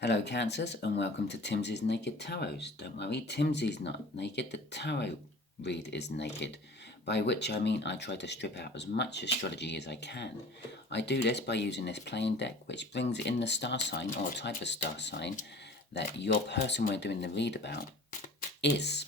Hello, Cancers, and welcome to Timsy's Naked Tarots. Don't worry, Timsy's not naked, the tarot read is naked, by which I mean I try to strip out as much astrology as I can. I do this by using this plain deck, which brings in the star sign or type of star sign that your person we're doing the read about is.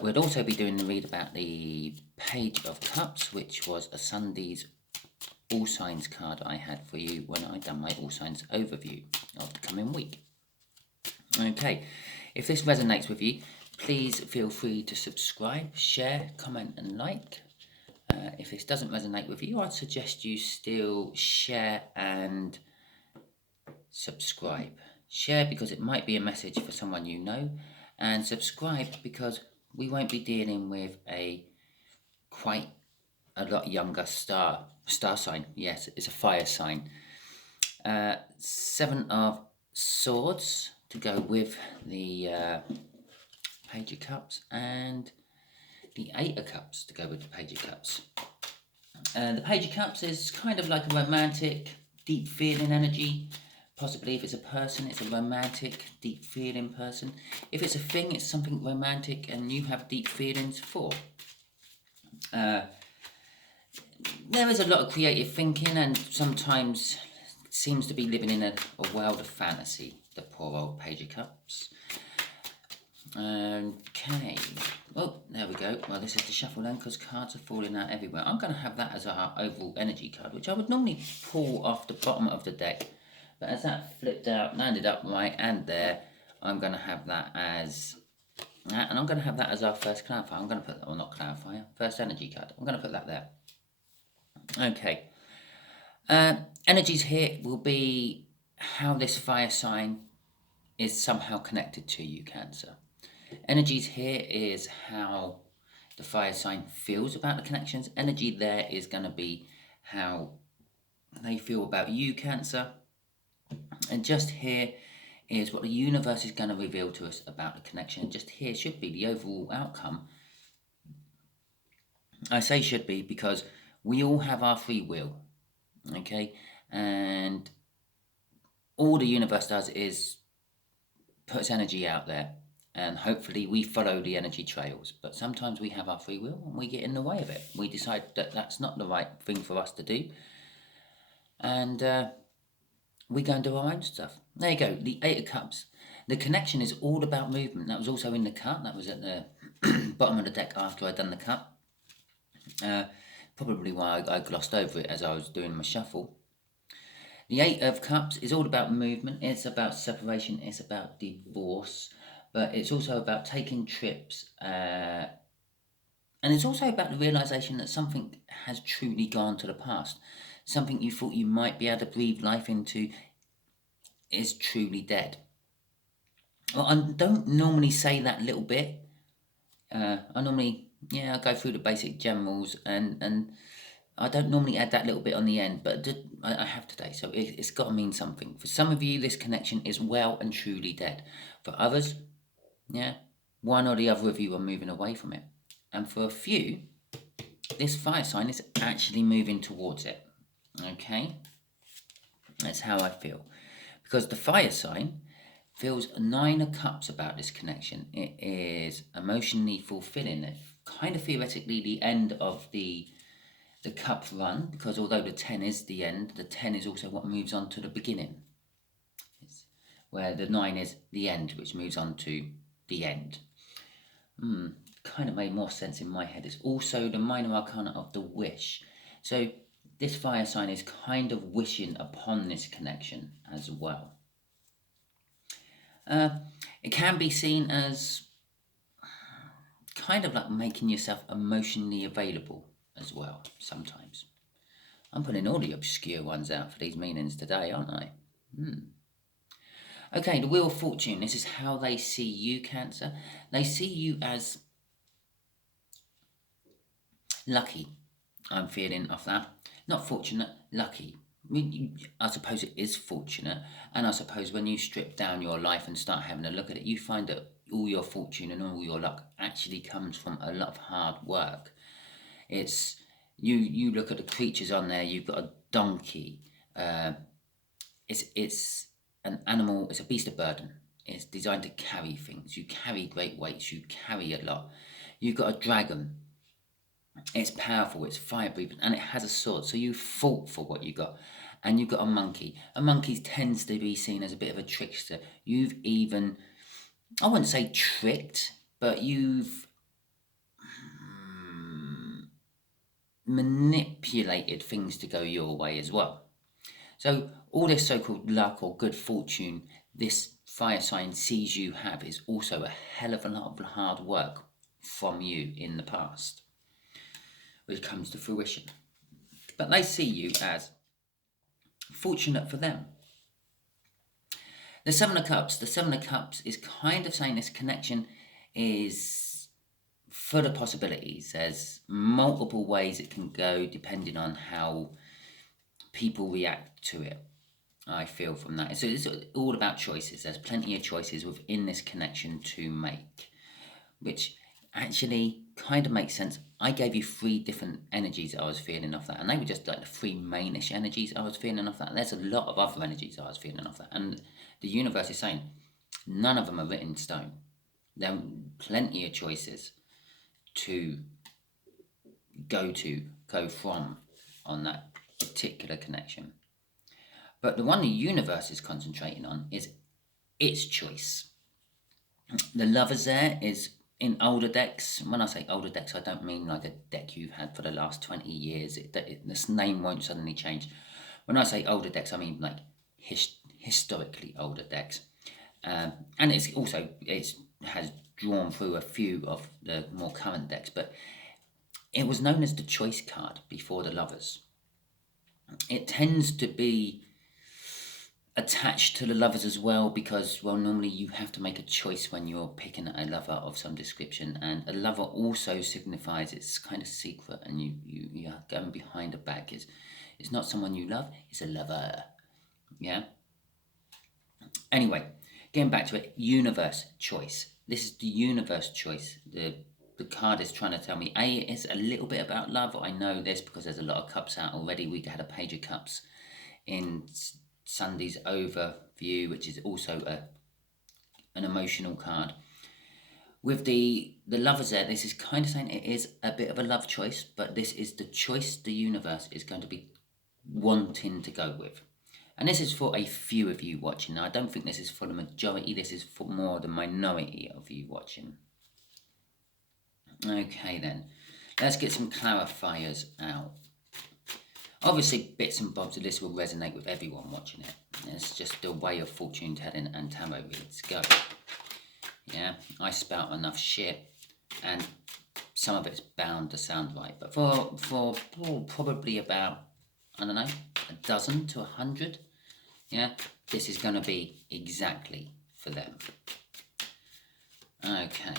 We'll also be doing the read about the Page of Cups, which was a Sunday's All Signs card I had for you when I done my All Signs overview of the coming week. Okay, if this resonates with you, please feel free to subscribe, share, comment, and like. If this doesn't resonate with you, I'd suggest you still share and subscribe. Share because it might be a message for someone you know, and subscribe because we won't be dealing with a quite a lot younger star sign. Yes, it's a fire sign. Seven of Swords to go with the Page of Cups, and the Eight of Cups to go with the Page of Cups. The Page of Cups is kind of like a romantic, deep feeling energy. Possibly if it's a person, it's a romantic, deep feeling person. If it's a thing, it's something romantic and you have deep feelings for. There is a lot of creative thinking, and sometimes seems to be living in a world of fantasy, the poor old Page of Cups. Okay. Oh, there we go. Well, this is the shuffle then, because cards are falling out everywhere. I'm going to have that as our overall energy card, which I would normally pull off the bottom of the deck. But as that flipped out, landed up right and there, I'm going to have that as that. And I'm going to have that as our first clarifier. I'm going to put that, or not clarifier, first energy card. I'm going to put that there. Okay. Energies here will be how this fire sign is somehow connected to you, Cancer. Energies here is how the fire sign feels about the connections. Energy there is going to be how they feel about you, Cancer. And just here is what the universe is going to reveal to us about the connection. And just here should be the overall outcome. I say should be because we all have our free will, okay? And all the universe does is puts energy out there, and hopefully we follow the energy trails. But sometimes we have our free will and we get in the way of it. We decide that that's not the right thing for us to do, and we go and do our own stuff. There you go, the Eight of Cups. The connection is all about movement. That was also in the cut. That was at the bottom of the deck after I'd done the cut. Probably why I glossed over it as I was doing my shuffle. The Eight of Cups is all about movement. It's about separation. It's about divorce. But it's also about taking trips. And it's also about the realization that something has truly gone to the past. Something you thought you might be able to breathe life into is truly dead. Well, I don't normally say that little bit. I normally, I go through the basic generals, and I don't normally add that little bit on the end, but I have today, so it's got to mean something. For some of you, this connection is well and truly dead. For others, one or the other of you are moving away from it. And for a few, this fire sign is actually moving towards it. Okay? That's how I feel. Because the fire sign feels Nine of Cups about this connection. It is emotionally fulfilling. It kind of theoretically the end of the cup run, because although the 10 is the end, the 10 is also what moves on to the beginning. It's where the 9 is the end, which moves on to the end. Kind of made more sense in my head. It's also the minor arcana of the wish. So this fire sign is kind of wishing upon this connection as well. It can be seen as kind of like making yourself emotionally available as well, sometimes. I'm putting all the obscure ones out for these meanings today, aren't I? Okay, the Wheel of Fortune. This is how they see you, Cancer. They see you as lucky. I'm feeling off that. Not fortunate, lucky. I suppose it is fortunate, and I suppose when you strip down your life and start having a look at it, you find that all your fortune and all your luck actually comes from a lot of hard work. It's you look at the creatures on there. You've got a donkey. It's an animal, it's a beast of burden. It's designed to carry things. You carry great weights. You carry a lot. You've got a dragon. It's powerful. It's fire breathing, and it has a sword. So you fought for what you got. And you've got a monkey. A monkey tends to be seen as a bit of a trickster. You've even, I wouldn't say tricked, but you've manipulated things to go your way as well. So all this so-called luck or good fortune this fire sign sees you have is also a hell of a lot of hard work from you in the past, which comes to fruition. But they see you as fortunate for them. The Seven of Cups is kind of saying this connection is full of possibilities. There's multiple ways it can go depending on how people react to it, I feel, from that. So it's all about choices. There's plenty of choices within this connection to make, which actually kind of makes sense. I gave you 3 different energies I was feeling off that, and they were just like the 3 mainish energies I was feeling off that. There's a lot of other energies I was feeling off that, and the universe is saying none of them are written in stone. There are plenty of choices to go from on that particular connection. But the one the universe is concentrating on is its choice. The Lovers there is in older decks. When I say older decks, I don't mean like a deck you've had for the last 20 years. This name won't suddenly change. When I say older decks, I mean like historically older decks. And it's has drawn through a few of the more current decks, but it was known as the choice card before the Lovers. It tends to be attached to the Lovers as well because, well, normally you have to make a choice when you're picking a lover of some description, and a lover also signifies it's kind of secret, and you are going behind a back. It's not someone you love, it's a lover. Yeah? Anyway, getting back to it, universe choice. This is the universe choice. The card is trying to tell me, it is a little bit about love. I know this because there's a lot of cups out already. We had a Page of Cups in Sunday's overview, which is also an emotional card. With the Lovers there, this is kind of saying it is a bit of a love choice, but this is the choice the universe is going to be wanting to go with. And this is for a few of you watching. Now, I don't think this is for the majority. This is for more the minority of you watching. Okay, then. Let's get some clarifiers out. Obviously, bits and bobs of this will resonate with everyone watching it. It's just the way of fortune telling and tarot reads go. Yeah, I spout enough shit, and some of it's bound to sound right. But for probably about, I don't know, a dozen to 100, yeah, this is going to be exactly for them. Okay.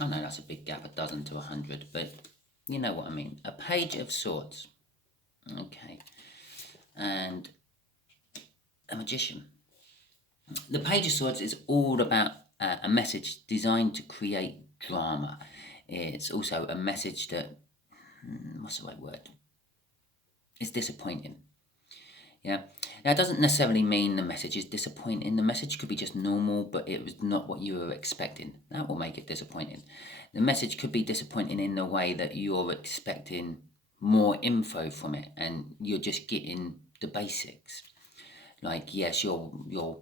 I know that's a big gap, a dozen to 100, but you know what I mean. A Page of Swords. Okay. And a Magician. The Page of Swords is all about a message designed to create drama. It's also a message that, what's the right word? It's disappointing. Yeah. Now, it doesn't necessarily mean the message is disappointing. The message could be just normal, but it was not what you were expecting. That will make it disappointing. The message could be disappointing in the way that you're expecting more info from it, and you're just getting the basics. Like, yes, you're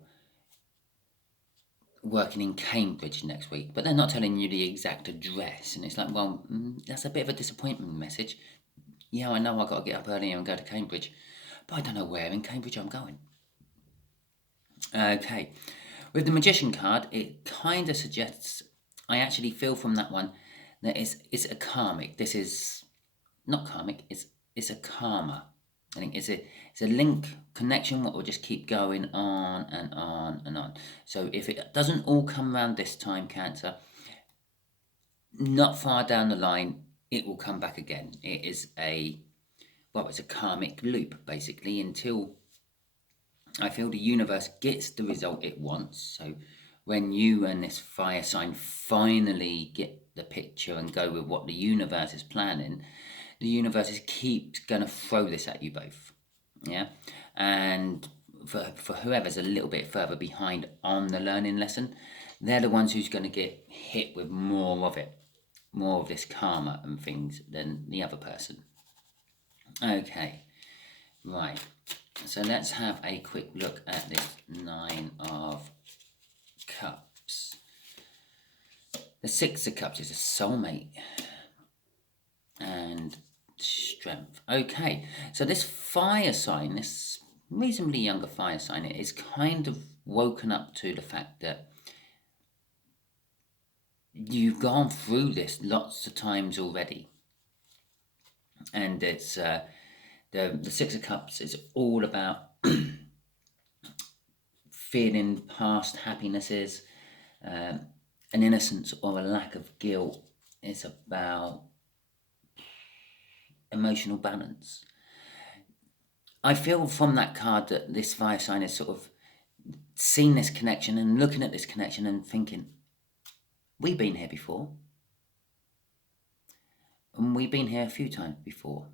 working in Cambridge next week, but they're not telling you the exact address, and it's like, well, that's a bit of a disappointment message. Yeah, I know I've got to get up early and go to Cambridge, but I don't know where in Cambridge I'm going. Okay, with the Magician card, it kind of suggests, I actually feel from that one, that it's a karmic. This is not karmic, it's a karma. I think it's a link, connection, what will just keep going on and on and on. So if it doesn't all come around this time, Cancer, not far down the line, it will come back again. It is it's a karmic loop, basically, until I feel the universe gets the result it wants. So when you and this fire sign finally get the picture and go with what the universe is planning, the universe keeps going to throw this at you both. Yeah? And for whoever's a little bit further behind on the learning lesson, they're the ones who's going to get hit with more of it, more of this karma and things than the other person. Okay, right. So let's have a quick look at this Nine of Cups. The Six of Cups is a soulmate and strength. Okay, so this fire sign, this reasonably younger fire sign, is kind of woken up to the fact that you've gone through this lots of times already. And it's the Six of Cups is all about feeling past happinesses, an innocence or a lack of guilt. It's about emotional balance. I feel from that card that this fire sign is sort of seen this connection and looking at this connection and thinking, we've been here before. And we've been here a few times before.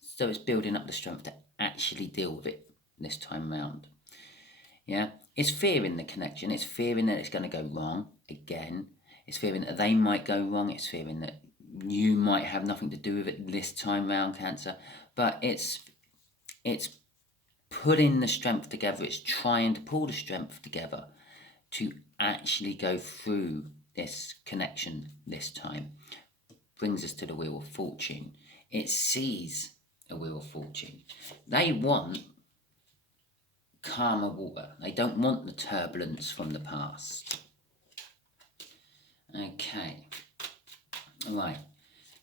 So it's building up the strength to actually deal with it this time round. Yeah, it's fearing the connection. It's fearing that it's going to go wrong again. It's fearing that they might go wrong. It's fearing that you might have nothing to do with it this time round, Cancer. But it's putting the strength together. It's trying to pull the strength together to actually go through this connection this time. Brings us to the Wheel of Fortune. It sees a Wheel of Fortune. They want calmer water. They don't want the turbulence from the past. Okay. Right.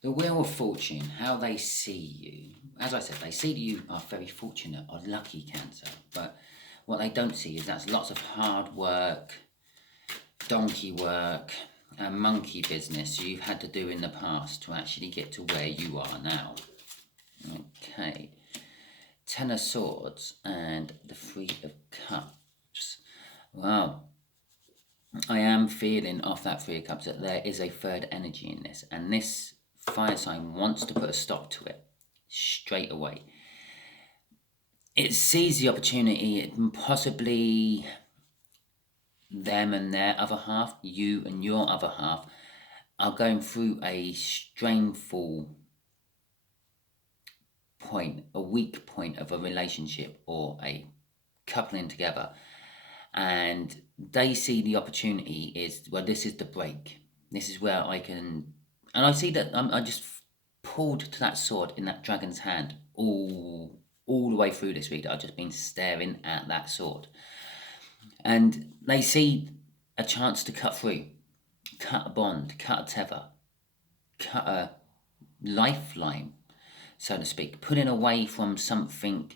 The Wheel of Fortune, how they see you. As I said, they see you are very fortunate or lucky, Cancer. But what they don't see is that's lots of hard work, donkey work, and monkey business you've had to do in the past to actually get to where you are now. Okay. Ten of Swords and the Three of Cups. Wow. I am feeling off that Three of Cups that there is a third energy in this. And this fire sign wants to put a stop to it straight away. It sees the opportunity, it possibly them and their other half, you and your other half, are going through a strainful point, a weak point of a relationship or a coupling together, and they see the opportunity is, well, this is the break. This is where I can, and I see that I just pulled to that sword in that dragon's hand all the way through this read. I've just been staring at that sword, and they see a chance to cut through, cut a bond, cut a tether, cut a lifeline, so to speak, pulling away from something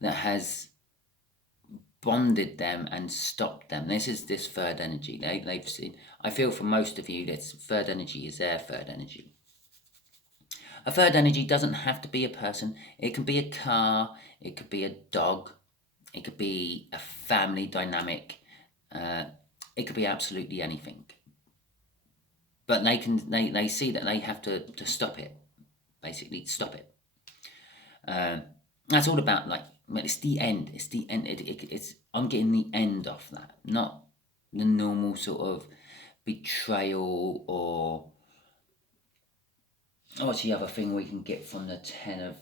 that has bonded them and stopped them. This is this third energy. They've seen, I feel for most of you, this third energy is their third energy. A third energy doesn't have to be a person. It can be a car, it could be a dog, it could be a family dynamic, it could be absolutely anything. But they see that they have to stop it, basically stop it. That's all about, like, it's the end. It's the end. It's I'm getting the end off that, not the normal sort of betrayal or what's the other thing we can get from the Ten of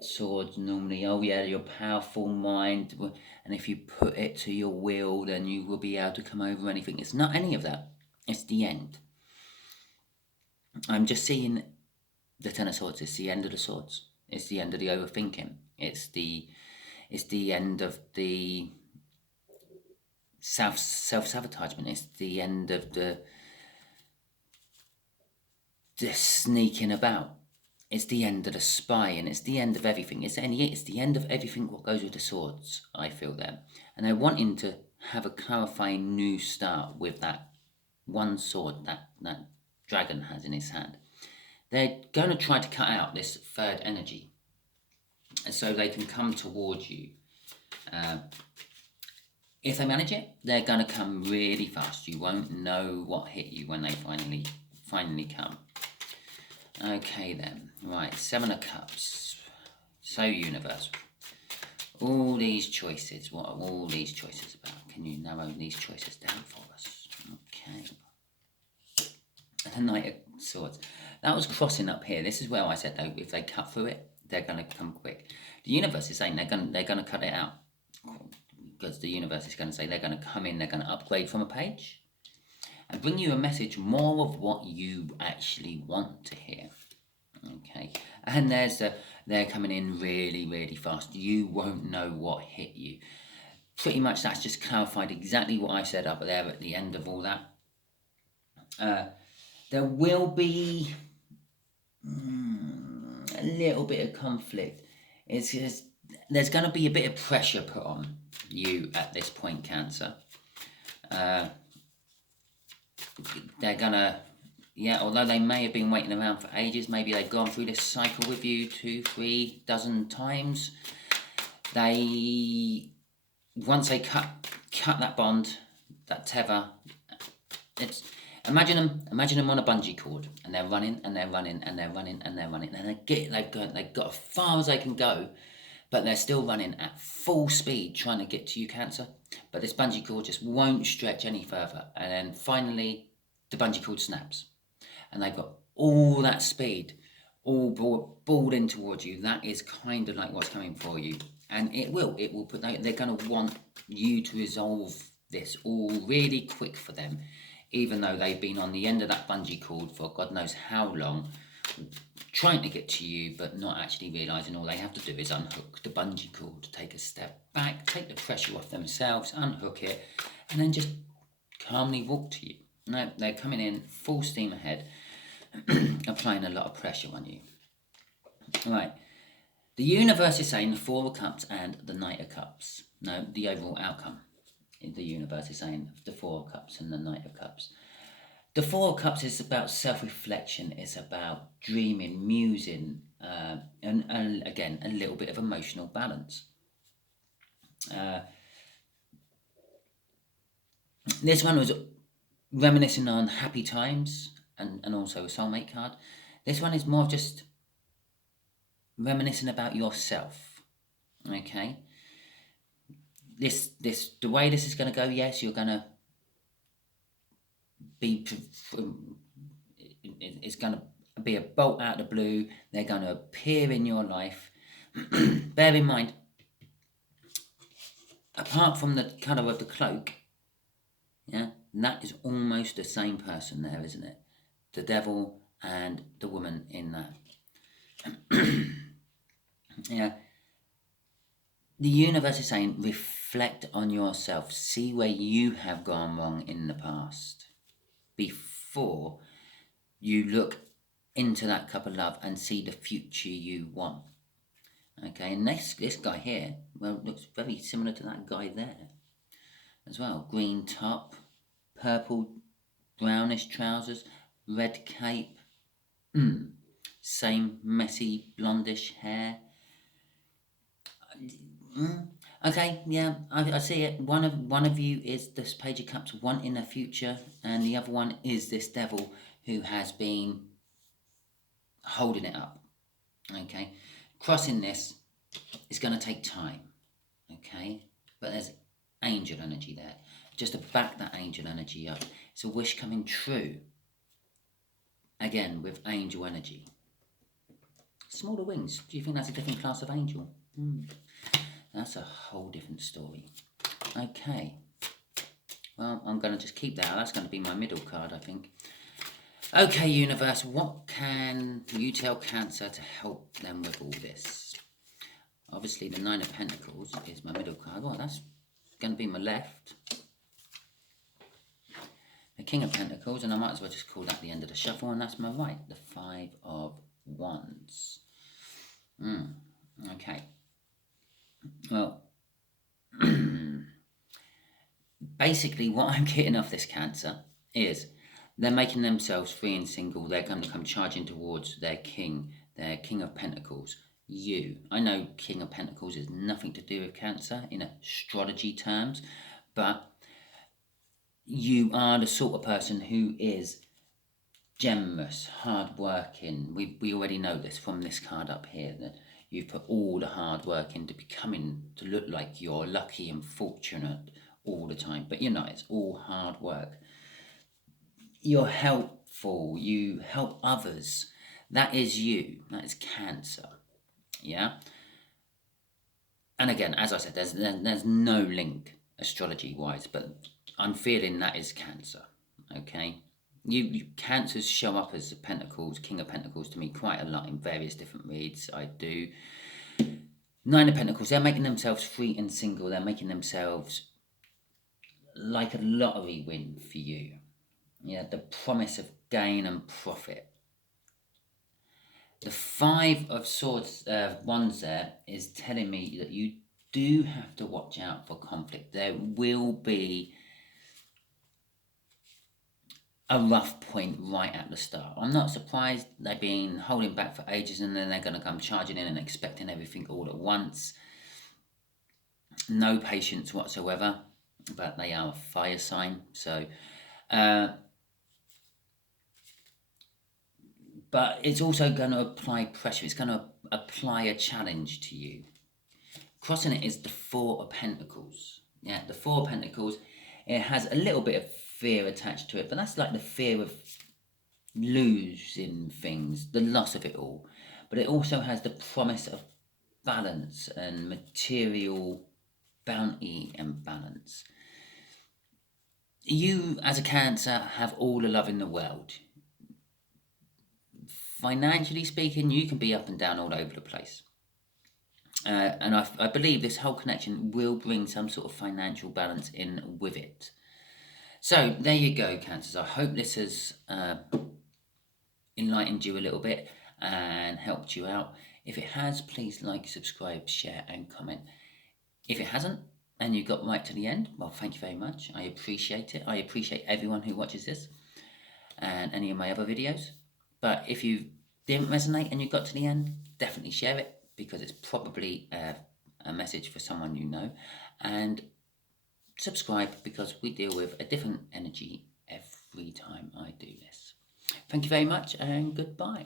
Swords normally? Oh yeah, your powerful mind, and if you put it to your will, then you will be able to come over anything. It's not any of that. It's the end. I'm just seeing the Ten of Swords. It's the end of the swords. It's the end of the overthinking. It's the end of the self-sabotagement. It's the end of the sneaking about. It's the end of the spying. It's the end of everything. It's the end of everything what goes with the swords, I feel them. And they're wanting to have a clarifying new start with that one sword that dragon has in his hand. They're going to try to cut out this third energy so they can come towards you. If they manage it, they're going to come really fast. You won't know what hit you when they finally come. Okay then, right, Seven of Cups. So universe, All these choices, what are all these choices about? Can you narrow these choices down for us? Okay. The Knight of Swords. That was crossing up here. This is where I said, though, if they cut through it, they're going to come quick. The universe is saying they're going to cut it out. Because the universe is going to say they're going to come in, they're going to upgrade from a page and bring you a message more of what you actually want to hear. Okay, and they're coming in really, really fast. You won't know what hit you. Pretty much that's just clarified exactly what I said up there at the end of all that. There will be a little bit of conflict. It's just, there's going to be a bit of pressure put on you at this point, Cancer. They're going to... Yeah, although they may have been waiting around for ages, maybe they've gone through this cycle with you 2, 3 dozen times. Once they cut that bond, that tether, it's imagine them on a bungee cord, and they're running and they're running and they're running and they're running, and they've got as far as they can go, but they're still running at full speed trying to get to you, Cancer. But this bungee cord just won't stretch any further, and then finally the bungee cord snaps. And they've got all that speed, all balled in towards you. That is kind of like what's coming for you. And it will put, they're going to want you to resolve this all really quick for them, even though they've been on the end of that bungee cord for God knows how long, trying to get to you, but not actually realising all they have to do is unhook the bungee cord, take a step back, take the pressure off themselves, unhook it, and then just calmly walk to you. No, they're coming in full steam ahead, applying a lot of pressure on you. Right. The universe is saying the Four of Cups and the Knight of Cups. No, the overall outcome. The universe is saying the Four of Cups and the Knight of Cups. The Four of Cups is about self-reflection. It's about dreaming, musing, and again, a little bit of emotional balance. This one was reminiscing on happy times and also a soulmate card. This one is more just reminiscing about yourself. Okay. The way this is going to go, yes, you're going to be, it's going to be a bolt out of the blue. They're going to appear in your life. Bear in mind, apart from the colour of the cloak, yeah, that is almost the same person there, isn't it? The devil and the woman in that. Yeah. The universe is saying, reflect on yourself. See where you have gone wrong in the past before you look into that cup of love and see the future you want. Okay, and this guy here, well, looks very similar to that guy there as well. Green top, purple, brownish trousers, red cape. Same messy blondish hair. Okay, yeah, I see it. One of you is this Page of Cups wanting a future, and the other one is this devil who has been holding it up. Okay, crossing this is going to take time. Okay, but there's angel energy there. Just to back that angel energy up, it's a wish coming true. Again, with angel energy. Smaller wings. Do you think that's a different class of angel? That's a whole different story. Okay. Well, I'm going to just keep that. That's going to be my middle card, I think. Okay, universe, what can you tell Cancer to help them with all this? Obviously, the Nine of Pentacles is my middle card. Well, that's going to be my left. The King of Pentacles, and I might as well just call that the end of the shuffle, and that's my right, the Five of Wands. Okay. Well, basically what I'm getting off this Cancer is they're making themselves free and single. They're going to come charging towards their King of Pentacles. You. I know King of Pentacles is nothing to do with Cancer in astrology terms, but you are the sort of person who is generous, hard-working. We already know this from this card up here, that You've put all the hard work into becoming to look like you're lucky and fortunate all the time, but you're not. It's all hard work. You're helpful. You help others. That is you. That is Cancer. Yeah. And again, as I said, there's no link astrology wise, but I'm feeling that is Cancer. Okay. You Cancers show up as the Pentacles, King of Pentacles to me quite a lot in various different reads. I do. Nine of Pentacles, they're making themselves free and single. They're making themselves like a lottery win for you. Yeah, the promise of gain and profit. The Five of Swords, Wands there is telling me that you do have to watch out for conflict. There will be a rough point right at the start. I'm not surprised. They've been holding back for ages and then they're going to come charging in and expecting everything all at once. No patience whatsoever, but they are a fire sign. So, but it's also going to apply pressure. It's going to apply a challenge to you. Crossing it is the Four of Pentacles. Yeah, the Four of Pentacles. It has a little bit of fear attached to it, but that's like the fear of losing things, the loss of it all. But it also has the promise of balance and material bounty and balance. You, as a Cancer, have all the love in the world. Financially speaking, you can be up and down all over the place. And I believe this whole connection will bring some sort of financial balance in with it. So there you go, Cancers. I hope this has enlightened you a little bit and helped you out. If it has, please like, subscribe, share and comment. If it hasn't and you got right to the end, well, thank you very much. I appreciate it. I appreciate everyone who watches this and any of my other videos. But if you didn't resonate and you got to the end, definitely share it because it's probably a message for someone you know. And subscribe because we deal with a different energy every time I do this. Thank you very much and goodbye.